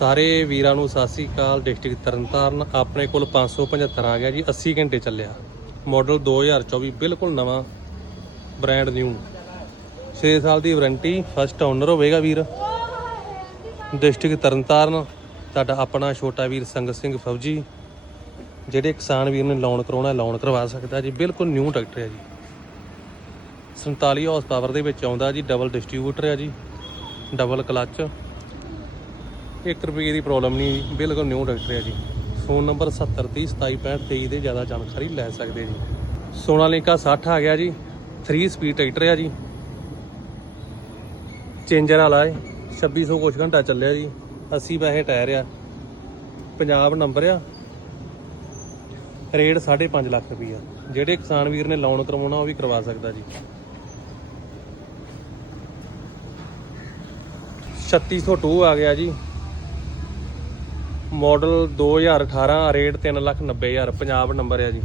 ਸਾਰੇ ਵੀਰਾਂ ਨੂੰ ਸਤਿ ਸ੍ਰੀ ਅਕਾਲ ਡਿਸਟ੍ਰਿਕਟ ਤਰਨਤਾਰਨ। ਆਪਣੇ ਕੋਲ 575 ਆ ਗਿਆ ਜੀ 80 ਘੰਟੇ ਚੱਲਿਆ। ਮਾਡਲ 2024 ਬਿਲਕੁਲ ਨਵਾਂ ਬ੍ਰਾਂਡ ਨਿਊ 6 ਸਾਲ ਦੀ ਵਾਰੰਟੀ ਫਸਟ ਓਨਰ ਹੋਵੇਗਾ ਵੀਰ। ਡਿਸਟ੍ਰਿਕਟ ਤਰਨਤਾਰਨ, ਤੁਹਾਡਾ ਆਪਣਾ ਛੋਟਾ ਵੀਰ ਸੰਗਤ ਸਿੰਘ ਫੌਜੀ, ਜਿਹੜੇ ਕਿਸਾਨ ਵੀਰ ਨੇ ਲੋਨ ਕਰਾਉਣਾ ਲੋਨ ਕਰਵਾ ਸਕਦਾ ਜੀ। ਬਿਲਕੁਲ ਨਿਊ ਟਰੈਕਟਰ ਹੈ ਜੀ। 47 ਹਾਰਸ ਪਾਵਰ ਦੇ ਵਿੱਚ ਆਉਂਦਾ ਜੀ ਡਬਲ ਡਿਸਟ੍ਰੀਬਿਊਟਰ ਹੈ ਜੀ। ਡਬਲ ਕਲੱਚ 1 ਰੁਪਏ ਦੀ ਪ੍ਰੋਬਲਮ ਨਹੀਂ ਜੀ, ਬਿਲਕੁਲ ਨਿਊ ਟਰੈਕਟਰ ਹੈ ਜੀ। ਫੋਨ ਨੰਬਰ 70306523 ਦੇ ਜ਼ਿਆਦਾ ਜਾਣਕਾਰੀ ਲੈ ਸਕਦੇ ਜੀ। ਸੋਨਾਲੀਕਾ 60 ਆ ਗਿਆ ਜੀ 3 ਸਪੀਡ ਟਰੈਕਟਰ ਹੈ ਜੀ। ਚੇਂਜਰ ਵਾਲਾ ਹੈ 2600 ਕੁਛ ਘੰਟਾ ਚੱਲਿਆ ਜੀ 80 ਪੈਸੇ ਟਾਇਰ ਆ। ਪੰਜਾਬ ਨੰਬਰ ਆ ਰੇਟ 5.5 ਲੱਖ ਰੁਪਈਆ। ਜਿਹੜੇ ਕਿਸਾਨ ਵੀਰ ਨੇ ਲੋਨ ਕਰਵਾਉਣਾ ਉਹ ਵੀ ਕਰਵਾ ਸਕਦਾ ਜੀ। 3602 ਆ ਗਿਆ ਜੀ। ਮਾਡਲ 2018 ਰੇਟ 390000 ਪੰਜਾਬ ਨੰਬਰ ਆ ਜੀ।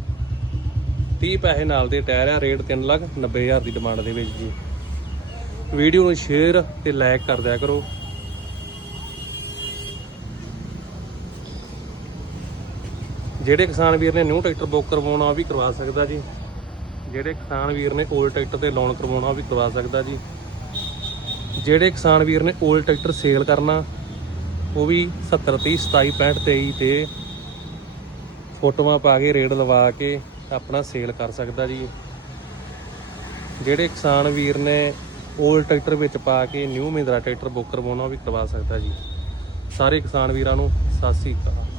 30 ਪੈਸੇ ਨਾਲ ਦੇ ਟਾਇਰ ਆ, ਰੇਟ 390000 ਦੀ ਡਿਮਾਂਡ ਦੇ ਵਿੱਚ ਜੀ। ਵੀਡੀਓ ਨੂੰ ਸ਼ੇਅਰ ਤੇ ਲਾਈਕ ਕਰ ਦਿਆ ਕਰੋ। ਜਿਹੜੇ ਕਿਸਾਨ ਵੀਰ ਨੇ ਨਿਊ ਟਰੈਕਟਰ ਬੁੱਕ ਕਰਵਾਉਣਾ ਉਹ ਵੀ ਕਰਵਾ ਸਕਦਾ ਜੀ। ਜਿਹੜੇ ਕਿਸਾਨ ਵੀਰ ਨੇ 올ਡ ਟਰੈਕਟਰ ਤੇ ਲੋਨ ਕਰਵਾਉਣਾ ਉਹ ਵੀ ਕਰਵਾ ਸਕਦਾ ਜੀ। ਜਿਹੜੇ ਕਿਸਾਨ ਵੀਰ ਨੇ 올ਡ ਟਰੈਕਟਰ ਸੇਲ ਕਰਨਾ ਉਹ ਵੀ 70 30 27 65 23 ਤੇ ਫੋਟੋਆਂ ਪਾ ਕੇ, ਰੇਡ ਲਵਾ ਕੇ ਆਪਣਾ ਸੇਲ ਕਰ ਸਕਦਾ ਜੀ। ਜਿਹੜੇ ਕਿਸਾਨ ਵੀਰ ਨੇ 올ਡ ਟਰੈਕਟਰ ਵਿੱਚ ਪਾ ਕੇ ਨਿਊ ਮਹਿੰਦਰਾ ਟਰੈਕਟਰ ਬੁੱਕ ਕਰਵਾਉਣਾ ਉਹ ਵੀ ਕਰਵਾ ਸਕਦਾ ਜੀ। ਸਾਰੇ ਕਿਸਾਨ ਵੀਰਾਂ ਨੂੰ ਸਤਿ ਸ੍ਰੀ ਅਕਾਲ।